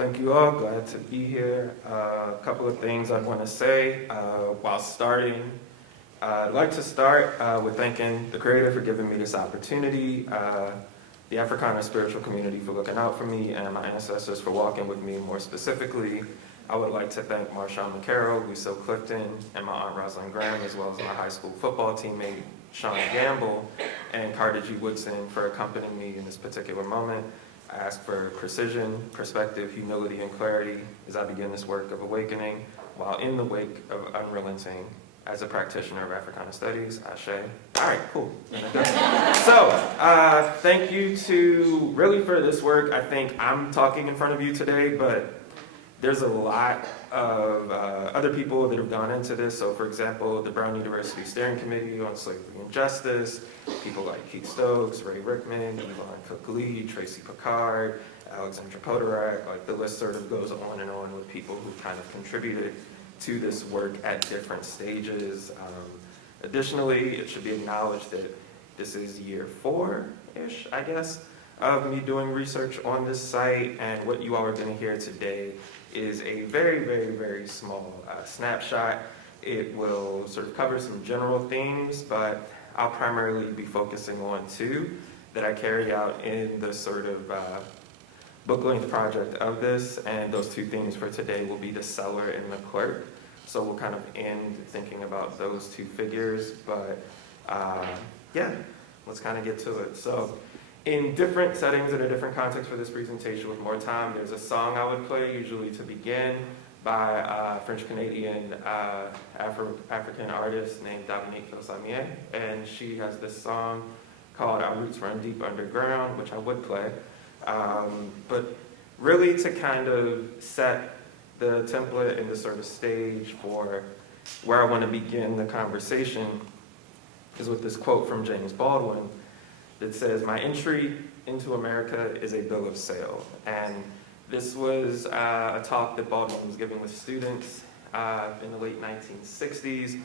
Thank you all. Glad to be here. A couple of things I want to say while starting. I'd like to start with thanking the Creator for giving me this opportunity, the Africana spiritual community for looking out for me, and my ancestors for walking with me. More specifically, I would like to thank Marshawn McCarroll, Lucille Clifton, and my Aunt Rosalind Graham, as well as my high school football teammate, Sean Gamble, and Carter G. Woodson for accompanying me in this particular moment. I ask for precision, perspective, humility, and clarity as I begin this work of awakening, while in the wake of unrelenting as a practitioner of Africana Studies. Ashe. All right, cool. So, thank you to, really for this work. I think I'm talking in front of you today, but there's a lot of other people that have gone into this. So, for example, the Brown University Steering Committee on Slavery and Justice, people like Keith Stokes, Ray Rickman, Yvonne Cook-Lee, Tracy Picard, Alexandra Podorak. Like, the list sort of goes on and on with people who kind of contributed to this work at different stages. Additionally, it should be acknowledged that this is year 4-ish, I guess, of me doing research on this site, and what you all are going to hear today is a very, very, very small snapshot. It will sort of cover some general themes, but I'll primarily be focusing on 2 that I carry out in the sort of book-length project of this, and those 2 themes for today will be the seller and the clerk. So we'll kind of end thinking about those 2 figures, but yeah, let's kind of get to it. So in different settings and a different context for this presentation with more time, there's a song I would play, usually to begin, by French-Canadian African artist named Dominique Filsamier, and she has this song called Our Roots Run Deep Underground, which I would play. But really to kind of set the template and the sort of stage for where I want to begin the conversation is with this quote from James Baldwin that says, "My entry into America is a bill of sale." And this was a talk that Baldwin was giving with students in the late 1960s.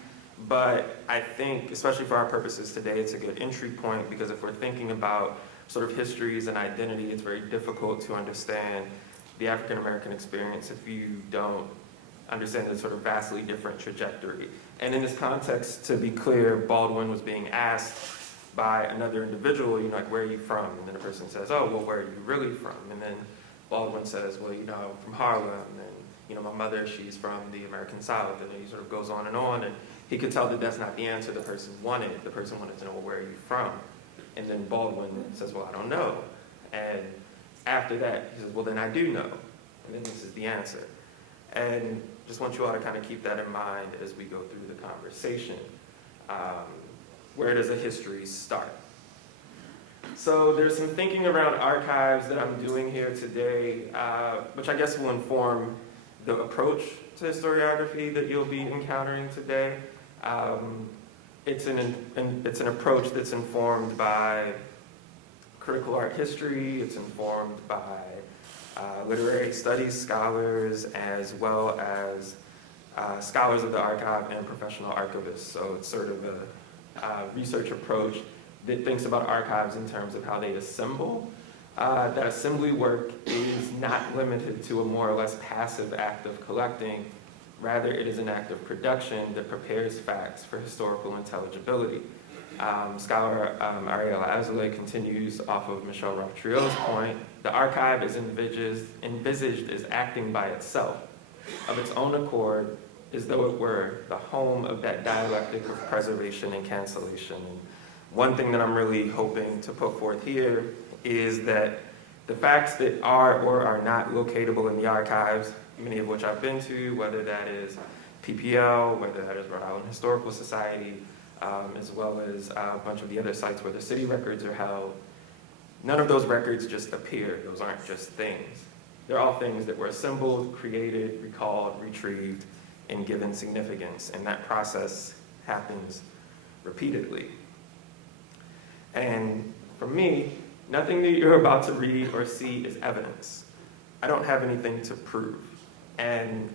But I think, especially for our purposes today, it's a good entry point, because if we're thinking about sort of histories and identity, it's very difficult to understand the African American experience if you don't understand the sort of vastly different trajectory. And in this context, to be clear, Baldwin was being asked by another individual, like, where are you from? And then the person says, oh, well, where are you really from? And then Baldwin says, well, I'm from Harlem, and my mother, she's from the American South, and then he sort of goes on, and he could tell that that's not the answer the person wanted. The person wanted to know, well, where are you from? And then Baldwin says, well, I don't know. And after that, he says, well, then I do know. And then this is the answer. And just want you all to kind of keep that in mind as we go through the conversation. Where does a history start? So there's some thinking around archives that I'm doing here today, which I guess will inform the approach to historiography that you'll be encountering today. It's an approach that's informed by critical art history. It's informed by literary studies scholars, as well as scholars of the archive and professional archivists. So it's sort of a research approach that thinks about archives in terms of how they assemble. That assembly work is not limited to a more or less passive act of collecting. Rather, it is an act of production that prepares facts for historical intelligibility. Scholar Ariel Azalea continues off of Michelle Roth-Triot's point. The archive is envisaged as acting by itself, of its own accord, as though it were the home of that dialectic of preservation and cancellation. And one thing that I'm really hoping to put forth here is that the facts that are or are not locatable in the archives, many of which I've been to, whether that is PPL, whether that is Rhode Island Historical Society, as well as a bunch of the other sites where the city records are held, none of those records just appear. Those aren't just things. They're all things that were assembled, created, recalled, retrieved, and given significance. And that process happens repeatedly. And for me, nothing that you're about to read or see is evidence. I don't have anything to prove. And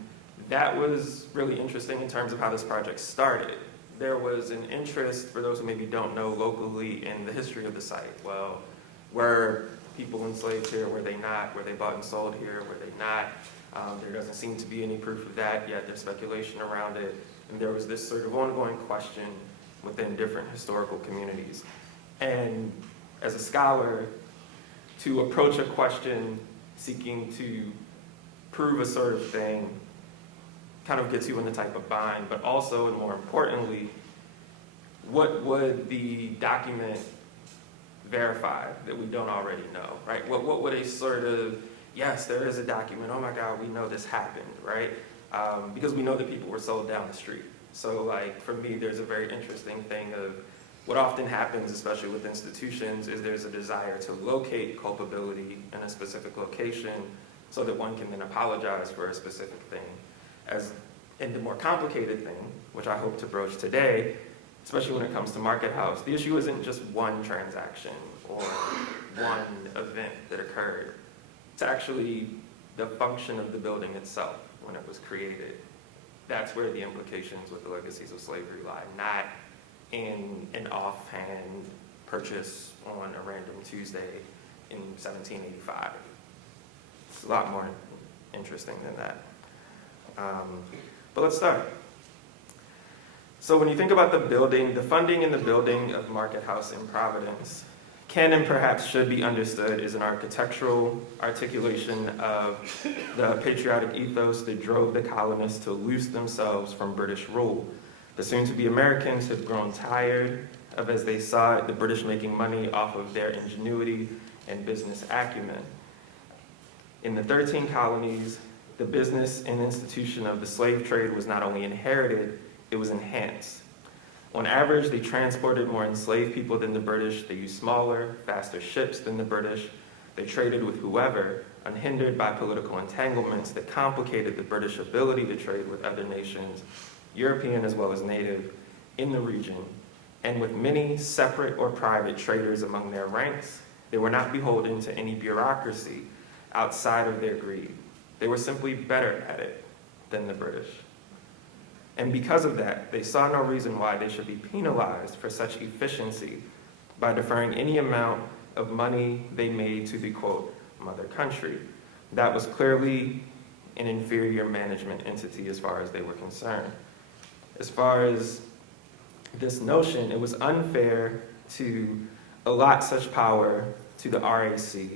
that was really interesting in terms of how this project started. There was an interest, for those who maybe don't know locally, in the history of the site. Well, were people enslaved here? Were they not? Were they bought and sold here? Were they not? There doesn't seem to be any proof of that, yet there's speculation around it. And there was this sort of ongoing question within different historical communities. And as a scholar, to approach a question seeking to prove a sort of thing kind of gets you in the type of bind, but also, and more importantly, what would the document verify that we don't already know, right? What would a sort of, yes, there is a document, oh my God, we know this happened, right? Because we know that people were sold down the street. So like, for me, there's a very interesting thing of what often happens, especially with institutions, is there's a desire to locate culpability in a specific location so that one can then apologize for a specific thing. As in the more complicated thing, which I hope to broach today, especially when it comes to Market House, the issue isn't just one transaction or one event that occurred. It's actually the function of the building itself when it was created. That's where the implications with the legacies of slavery lie, not in an offhand purchase on a random Tuesday in 1785. It's a lot more interesting than that. But let's start. So when you think about the building, the funding in the building of Market House in Providence can and perhaps should be understood as an architectural articulation of the patriotic ethos that drove the colonists to loose themselves from British rule. The soon-to-be Americans had grown tired of, as they saw it, the British making money off of their ingenuity and business acumen. In the 13 colonies, the business and institution of the slave trade was not only inherited, it was enhanced. On average, they transported more enslaved people than the British. They used smaller, faster ships than the British. They traded with whoever, unhindered by political entanglements that complicated the British ability to trade with other nations, European as well as native, in the region. And with many separate or private traders among their ranks, they were not beholden to any bureaucracy outside of their greed. They were simply better at it than the British. And because of that, they saw no reason why they should be penalized for such efficiency by deferring any amount of money they made to the, quote, mother country. That was clearly an inferior management entity as far as they were concerned. As far as this notion, it was unfair to allot such power to the RAC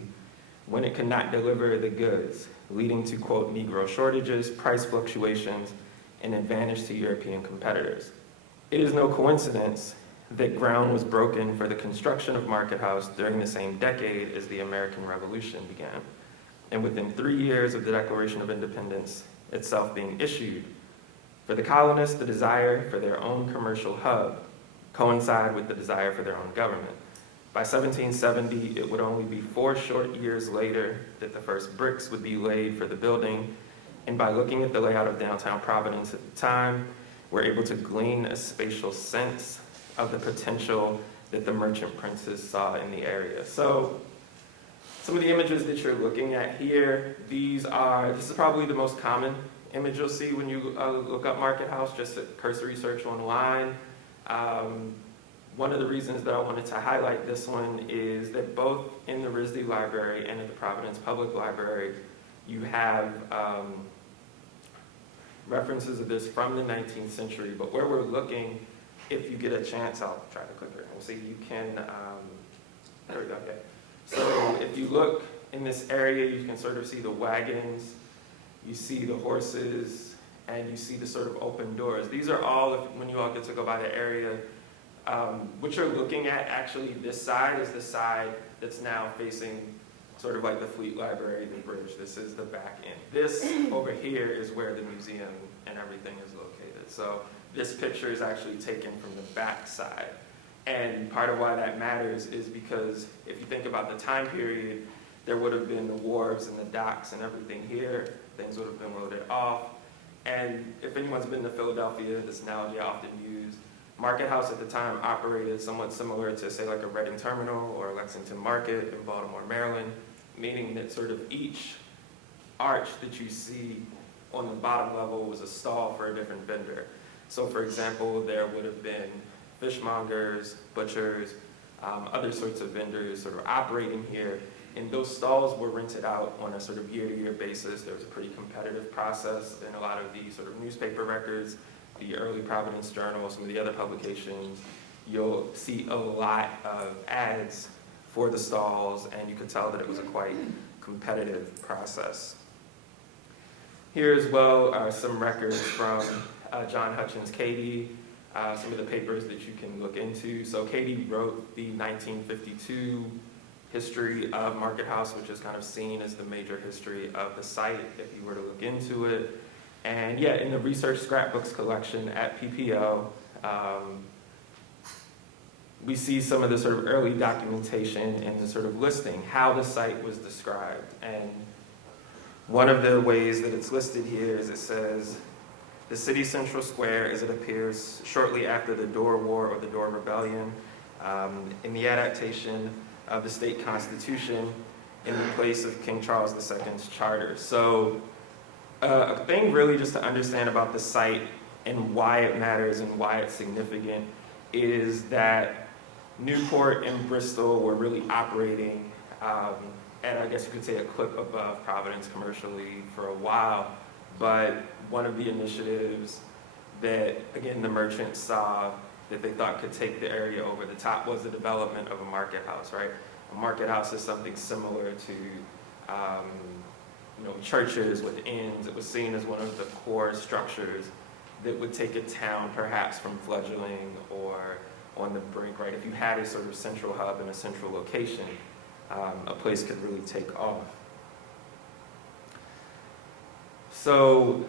when it could not deliver the goods, leading to, quote, Negro shortages, price fluctuations, and advantage to European competitors. It is no coincidence that ground was broken for the construction of Market House during the same decade as the American Revolution began. And within 3 years of the Declaration of Independence itself being issued, for the colonists, the desire for their own commercial hub coincided with the desire for their own government. By 1770, it would only be 4 short years later that the first bricks would be laid for the building. And by looking at the layout of downtown Providence at the time, we're able to glean a spatial sense of the potential that the merchant princes saw in the area. So some of the images that you're looking at here, this is probably the most common image you'll see when you look up Market House, just a cursory search online. One of the reasons that I wanted to highlight this one is that both in the RISD Library and at the Providence Public Library, you have references of this from the 19th century, but where we're looking, if you get a chance, I'll try to click it and see, you can, there we go, yeah. So if you look in this area, you can sort of see the wagons, you see the horses, and you see the sort of open doors. These are all, when you all get to go by the area, what you're looking at, actually, this side is the side that's now facing sort of like the Fleet Library, the bridge. This is the back end. This over here is where the museum and everything is located. So this picture is actually taken from the back side. And part of why that matters is because if you think about the time period, there would have been the wharves and the docks and everything here. Things would have been loaded off. And if anyone's been to Philadelphia, this analogy I often use, Market House at the time operated somewhat similar to, say, like a Reading Terminal or Lexington Market in Baltimore, Maryland, meaning that sort of each arch that you see on the bottom level was a stall for a different vendor. So, for example, there would have been fishmongers, butchers, other sorts of vendors sort of operating here. And those stalls were rented out on a sort of year-to-year basis. There was a pretty competitive process, and a lot of the sort of newspaper records, the early Providence Journal, some of the other publications, you'll see a lot of ads for the stalls, and you could tell that it was a quite competitive process. Here as well are some records from John Hutchins Cady, some of the papers that you can look into. So Cady wrote the 1952 history of Market House, which is kind of seen as the major history of the site if you were to look into it. And yeah, in the research scrapbooks collection at PPO, we see some of the sort of early documentation and the sort of listing, how the site was described. And one of the ways that it's listed here is it says, the city's central square as it appears shortly after the Dorr War or the Dorr Rebellion, in the adaptation of the state constitution in the place of King Charles II's charter. So a thing really just to understand about the site and why it matters and why it's significant is that Newport and Bristol were really operating at, I guess you could say, a clip above Providence commercially for a while. But one of the initiatives that, again, the merchants saw that they thought could take the area over the top was the development of a market house, right? A market house is something similar to churches with inns. It was seen as one of the core structures that would take a town perhaps from fledgling or on the brink, right? If you had a sort of central hub and a central location, a place could really take off. So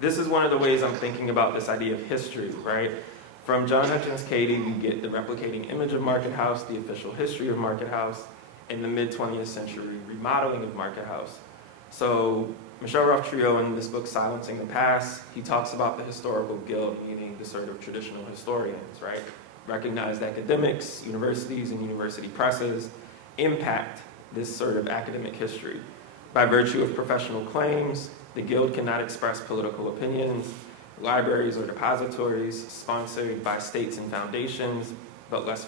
this is one of the ways I'm thinking about this idea of history, right? From John Hutchins Cady, we get the replicating image of Market House, the official history of Market House, in the mid-20th century remodeling of Market House. So Michel Roth-Trio in this book, Silencing the Past, he talks about the historical guild, meaning the sort of traditional historians, right? Recognized academics, universities, and university presses impact this sort of academic history. By virtue of professional claims, the guild cannot express political opinions, libraries or depositories sponsored by states and foundations, but less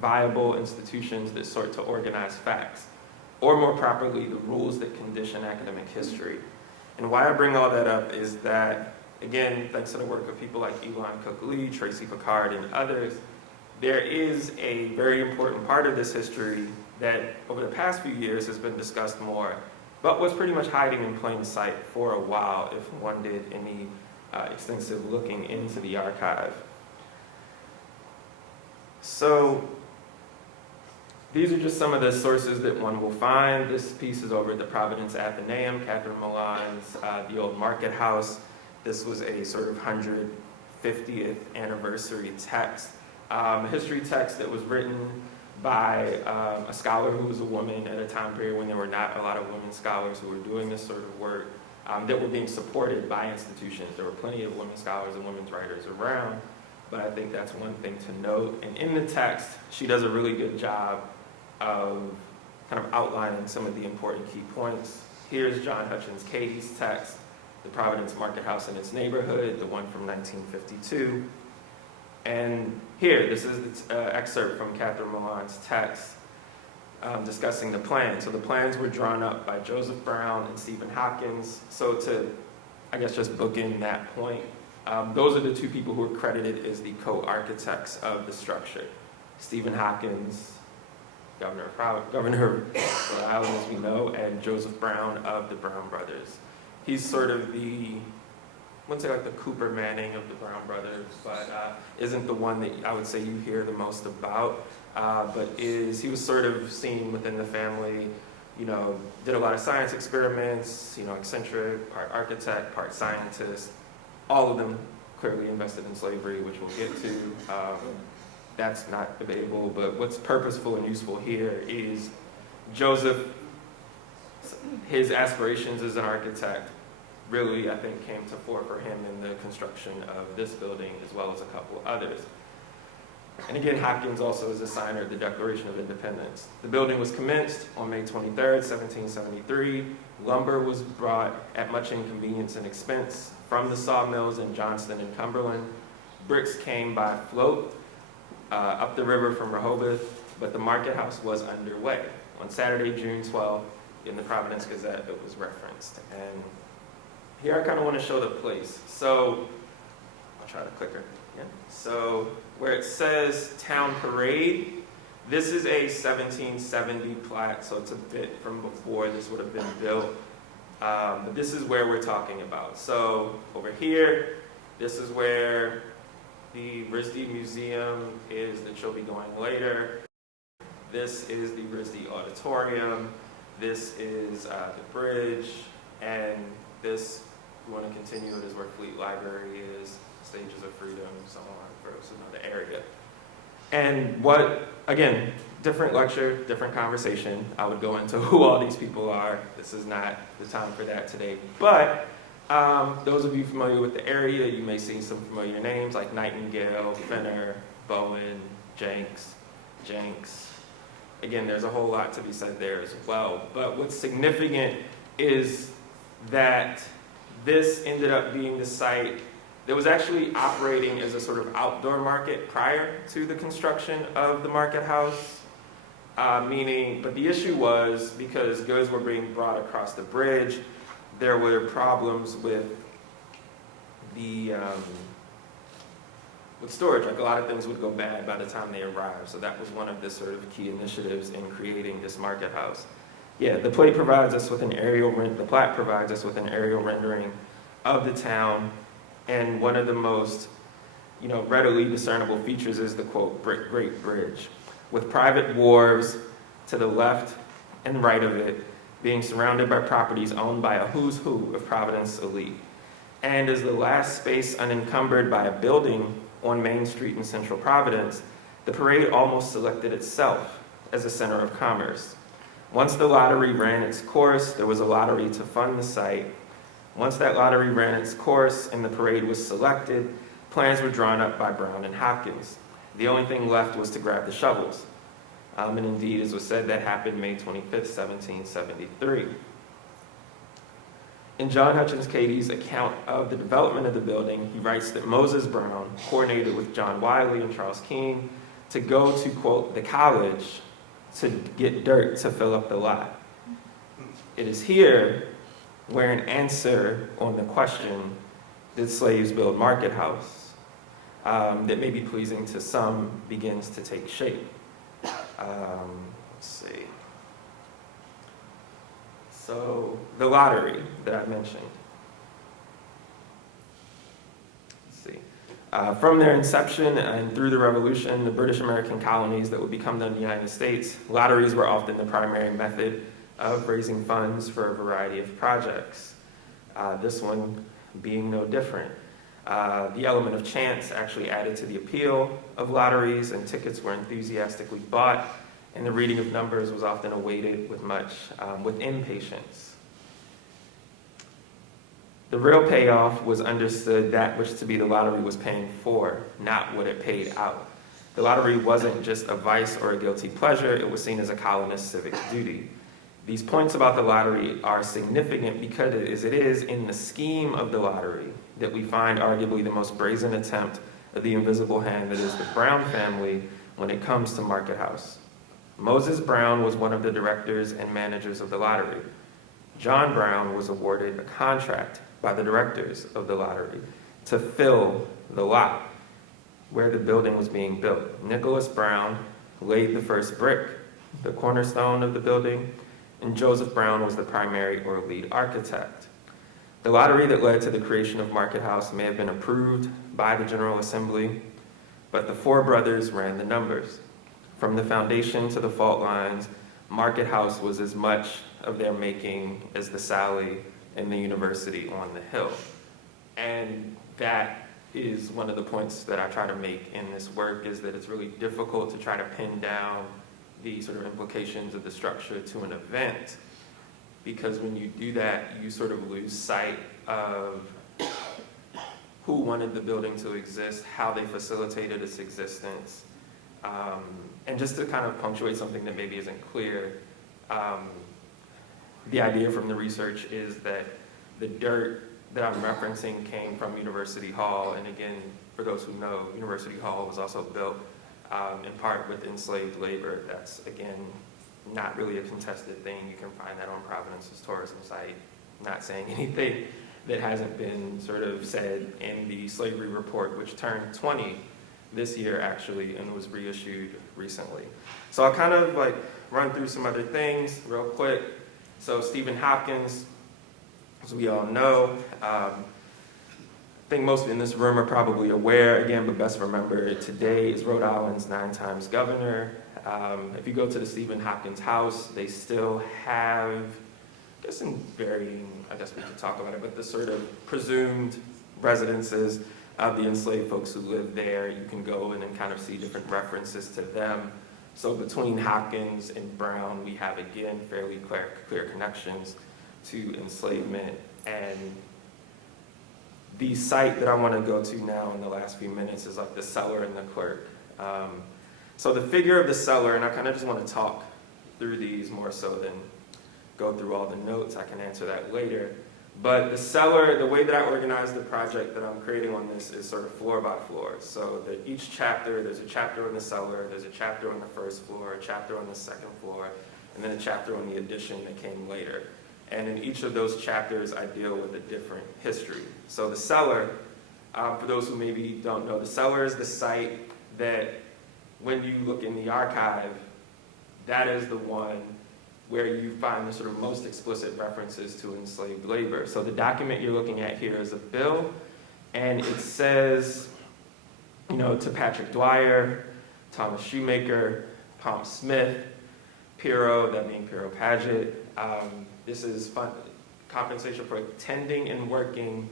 viable institutions that sort to organize facts, or more properly, the rules that condition academic history. And why I bring all that up is that, again, thanks to the work of people like Elon Cook-Lee, Tracy Picard, and others, there is a very important part of this history that over the past few years has been discussed more, but was pretty much hiding in plain sight for a while if one did any extensive looking into the archive. So these are just some of the sources that one will find. This piece is over at the Providence Athenaeum, Catherine Milan's The Old Market House. This was a sort of 150th anniversary text, a history text that was written by a scholar who was a woman at a time period when there were not a lot of women scholars who were doing this sort of work, that were being supported by institutions. There were plenty of women scholars and women's writers around, but I think that's one thing to note. And in the text, she does a really good job of kind of outlining some of the important key points. Here's John Hutchins Cady's text, The Providence Market House and Its Neighborhood, the one from 1952. And here, this is the excerpt from Catherine Milan's text discussing the plan. So the plans were drawn up by Joseph Brown and Stephen Hopkins. So to, I guess, just bookend that point, those are the two people who are credited as the co-architects of the structure. Stephen Hopkins, governor of Rhode Island, as we know, and Joseph Brown of the Brown brothers. He's sort of the, I wouldn't say like the Cooper Manning of the Brown brothers, but isn't the one that I would say you hear the most about, but he was sort of seen within the family, did a lot of science experiments, eccentric, part architect, part scientist, all of them clearly invested in slavery, which we'll get to. That's not debatable, but what's purposeful and useful here is Joseph, his aspirations as an architect really, I think, came to fore for him in the construction of this building as well as a couple others. And again, Hopkins also is a signer of the Declaration of Independence. The building was commenced on May 23rd, 1773. Lumber was brought at much inconvenience and expense from the sawmills in Johnston and Cumberland. Bricks came by float up the river from Rehoboth, but the market house was underway. on Saturday, June 12th, in the Providence Gazette, it was referenced. And here I kind of want to show the place. So, I'll try to clicker. Yeah. So, where it says Town Parade, this is a 1770 plat, so it's a bit from before this would have been built. But this is where we're talking about. So, over here, this is where the RISD Museum is that you'll be going later. This is the RISD Auditorium. This is the bridge. And this, if you want to continue, it is where Fleet Library is, Stages of Freedom, so on, for those who know the area. And what, again, different lecture, different conversation. I would go into who all these people are. This is not the time for that today. But those of you familiar with the area, you may see some familiar names like Nightingale, Fenner, Bowen, Jenks. Again, there's a whole lot to be said there as well. But what's significant is that this ended up being the site that was actually operating as a sort of outdoor market prior to the construction of the market house. But the issue was because goods were being brought across the bridge, there were problems with with storage. Like a lot of things would go bad by the time they arrived. So that was one of the sort of key initiatives in creating this market house. Yeah, the plat provides us with an aerial rendering of the town. And one of the most, readily discernible features is the, quote, Great Bridge, with private wharves to the left and right of it, being surrounded by properties owned by a who's who of Providence elite. And as the last space unencumbered by a building on Main Street in central Providence, the parade almost selected itself as a center of commerce. Once the lottery ran its course, there was a lottery to fund the site. Once that lottery ran its course and the parade was selected, plans were drawn up by Brown and Hopkins. The only thing left was to grab the shovels. And indeed, as was said, that happened May 25th, 1773. In John Hutchins Cady's account of the development of the building, he writes that Moses Brown coordinated with John Wiley and Charles Keene to go to, quote, the college to get dirt to fill up the lot. It is here where an answer on the question, did slaves build Market House, that may be pleasing to some begins to take shape. Let's see. So the lottery that I mentioned. Let's see. From their inception and through the Revolution, the British American colonies that would become the United States, lotteries were often the primary method of raising funds for a variety of projects. This one being no different. The element of chance actually added to the appeal of lotteries, and tickets were enthusiastically bought, and the reading of numbers was often awaited with impatience. The real payoff was understood that which to be the lottery was paying for, not what it paid out. The lottery wasn't just a vice or a guilty pleasure, it was seen as a colonist's civic duty. These points about the lottery are significant because it is in the scheme of the lottery that we find arguably the most brazen attempt of the invisible hand that is the Brown family when it comes to Market House. Moses Brown was one of the directors and managers of the lottery. John Brown was awarded a contract by the directors of the lottery to fill the lot where the building was being built. Nicholas Brown laid the first brick, the cornerstone of the building, and Joseph Brown was the primary or lead architect. The lottery that led to the creation of Market House may have been approved by the General Assembly, but the four brothers ran the numbers. From the foundation to the fault lines, Market House was as much of their making as the Sally and the University on the Hill. And that is one of the points that I try to make in this work, is that it's really difficult to try to pin down the sort of implications of the structure to an event, because when you do that, you sort of lose sight of who wanted the building to exist, how they facilitated its existence. And just to kind of punctuate something that maybe isn't clear, the idea from the research is that the dirt that I'm referencing came from University Hall. And again, for those who know, University Hall was also built in part with enslaved labor. That's, again, not really a contested thing. You can find that on Providence's tourism site. Not saying anything that hasn't been sort of said in the slavery report, which turned 20 this year actually and was reissued recently. So I'll kind of like run through some other things real quick. So Stephen Hopkins, as we all know, I think most in this room are probably aware, again, but best remember, today is Rhode Island's 9 times governor. If you go to the Stephen Hopkins house, they still have, I guess in varying, I guess we could talk about it, but the sort of presumed residences of the enslaved folks who live there. You can go in and kind of see different references to them. So between Hopkins and Brown, we have, again, fairly clear connections to enslavement. And the site that I want to go to now in the last few minutes is like the cellar and the clerk. So the figure of the cellar, and I kind of just want to talk through these more so than go through all the notes. I can answer that later. But the cellar, the way that I organized the project that I'm creating on this is sort of floor by floor. So that each chapter, there's a chapter in the cellar, there's a chapter on the first floor, a chapter on the second floor, and then a chapter on the addition that came later. And in each of those chapters, I deal with a different history. So the cellar, for those who maybe don't know, the cellar is the site that when you look in the archive, that is the one where you find the sort of most explicit references to enslaved labor. So the document you're looking at here is a bill, and it says, to Patrick Dwyer, Thomas Shoemaker, Palm Smith, Piero, that being Piero Paget. This is compensation for attending and working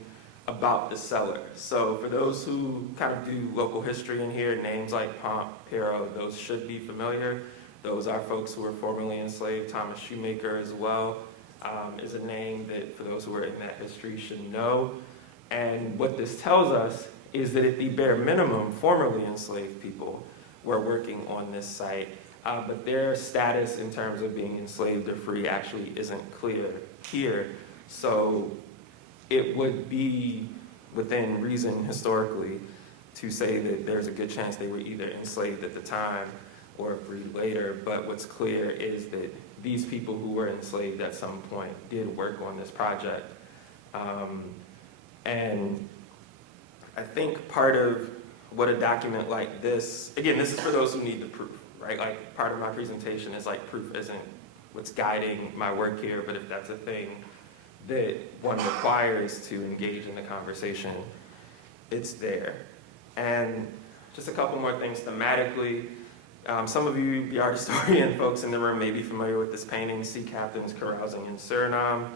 about the cellar. So for those who kind of do local history in here, names like Pomp, Piero, those should be familiar. Those are folks who were formerly enslaved. Thomas Shoemaker as well is a name that for those who are in that history should know. And what this tells us is that at the bare minimum, formerly enslaved people were working on this site, but their status in terms of being enslaved or free actually isn't clear here. So it would be within reason historically to say that there's a good chance they were either enslaved at the time or free later, but what's clear is that these people who were enslaved at some point did work on this project. And I think part of what a document like this, again, this is for those who need the proof, right? Like part of my presentation is like proof isn't what's guiding my work here, but if that's a thing that one requires to engage in the conversation, it's there. And just a couple more things thematically. Some of you, the art historian folks in the room, may be familiar with this painting, Sea Captains Carousing in Suriname.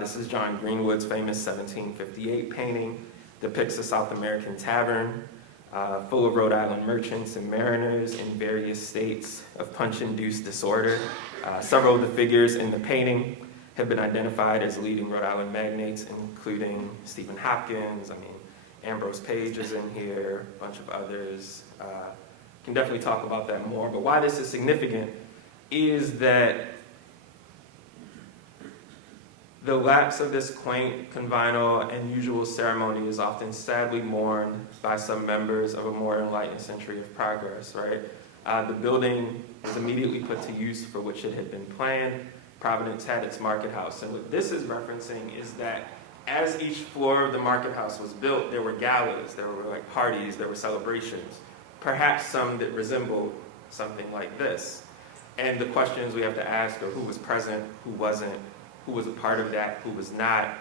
This is John Greenwood's famous 1758 painting. Depicts a South American tavern full of Rhode Island merchants and mariners in various states of punch-induced disorder. Several of the figures in the painting have been identified as leading Rhode Island magnates, including Stephen Hopkins. Ambrose Page is in here, a bunch of others. Can definitely talk about that more, but why this is significant is that the lapse of this quaint, conventional, and usual ceremony is often sadly mourned by some members of a more enlightened century of progress, right? The building was immediately put to use for which it had been planned. Providence had its market house, and what this is referencing is that as each floor of the market house was built, there were galas, there were like parties, there were celebrations. Perhaps some that resembled something like this. And the questions we have to ask are who was present, who wasn't, who was a part of that, who was not.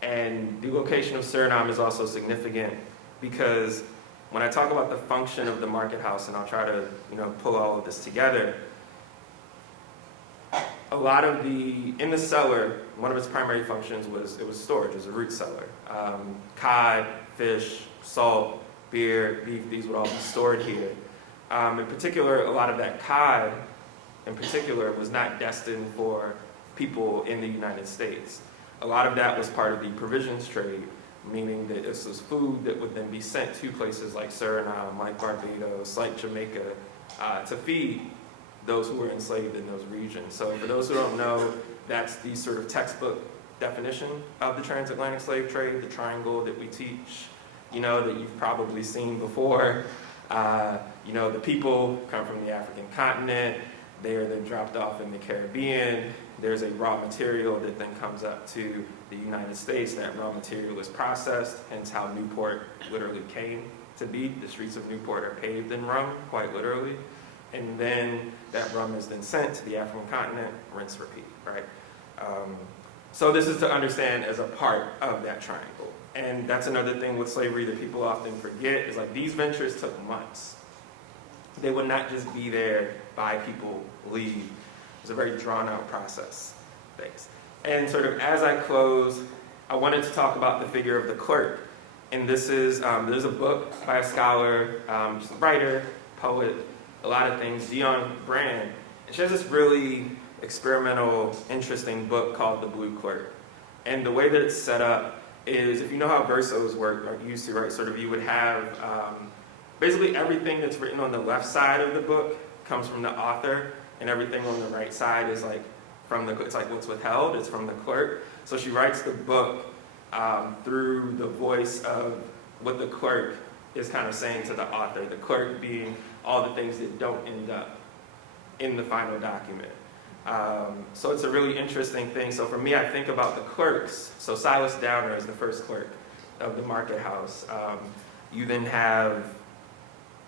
And the location of Suriname is also significant because when I talk about the function of the market house, and I'll try to pull all of this together, a lot of in the cellar, one of its primary functions was storage, it was a root cellar. Cod, fish, salt, beer, beef, these would all be stored here. In particular, a lot of that cod, in particular, was not destined for people in the United States. A lot of that was part of the provisions trade, meaning that this was food that would then be sent to places like Suriname, like Barbados, like Jamaica, to feed those who were enslaved in those regions. So for those who don't know, that's the sort of textbook definition of the transatlantic slave trade, the triangle that we teach, that you've probably seen before. The people come from the African continent, They are then dropped off in the Caribbean. There's a raw material that then comes up to the United States. That raw material is processed, hence how Newport literally came to be. The streets of Newport are paved in rum, quite literally. And then that rum is then sent to the African continent, rinse, repeat, right? So this is to understand as a part of that triangle. And that's another thing with slavery that people often forget, is like these ventures took months. They would not just be there, buy people, leave. It was a very drawn out process. Thanks. And sort of as I close, I wanted to talk about the figure of the clerk. And this is, there's a book by a scholar, she's a writer, poet, a lot of things, Dion Brand. And she has this really experimental, interesting book called The Blue Clerk. And the way that it's set up is, if you know how versos work, or used to, right, sort of you would have, basically everything that's written on the left side of the book comes from the author, and everything on the right side is like from the, it's like what's withheld, it's from the clerk. So she writes the book through the voice of what the clerk is kind of saying to the author, the clerk being all the things that don't end up in the final document. So it's a really interesting thing. So for me, I think about the clerks. So Silas Downer is the first clerk of the market house. You then have,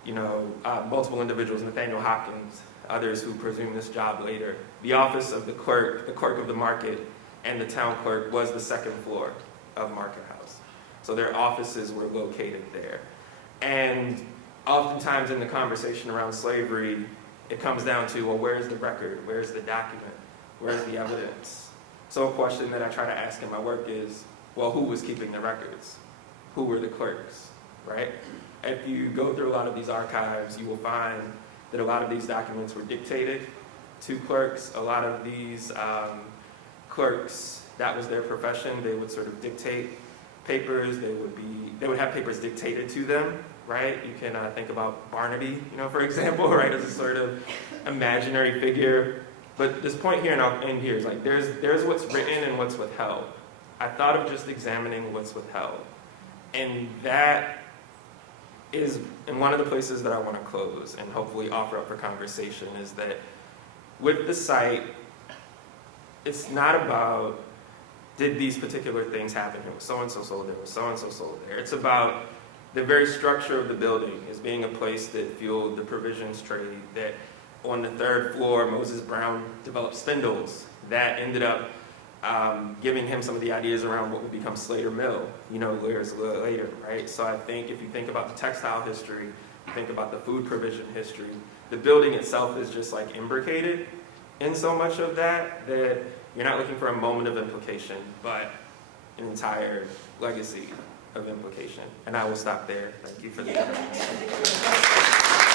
you know, multiple individuals, Nathaniel Hopkins, others who presume this job later. The office of the clerk of the market, and the town clerk was the second floor of Market House. So their offices were located there. And oftentimes in the conversation around slavery, it comes down to, well, where's the record? Where's the document? Where's the evidence? So a question that I try to ask in my work is, well, who was keeping the records? Who were the clerks, right? If you go through a lot of these archives, you will find that a lot of these documents were dictated to clerks. A lot of these clerks, that was their profession. They would sort of dictate papers. They would have papers dictated to them, right? You can think about Barnaby, you know, for example, right, as a sort of imaginary figure. But this point here, and I'll end here, is like there's what's written and what's withheld. I thought of just examining what's withheld. And that is, and one of the places that I want to close and hopefully offer up for conversation is that with the site, it's not about, did these particular things happen? It was so-and-so sold there, was so-and-so sold there. It's about the very structure of the building as being a place that fueled the provisions trade, that on the third floor, Moses Brown developed spindles that ended up giving him some of the ideas around what would become Slater Mill, you know, years later, right? So I think if you think about the textile history, you think about the food provision history, the building itself is just like imbricated in so much of that, that you're not looking for a moment of implication, but an entire legacy of implication. And I will stop there. Thank you for the time.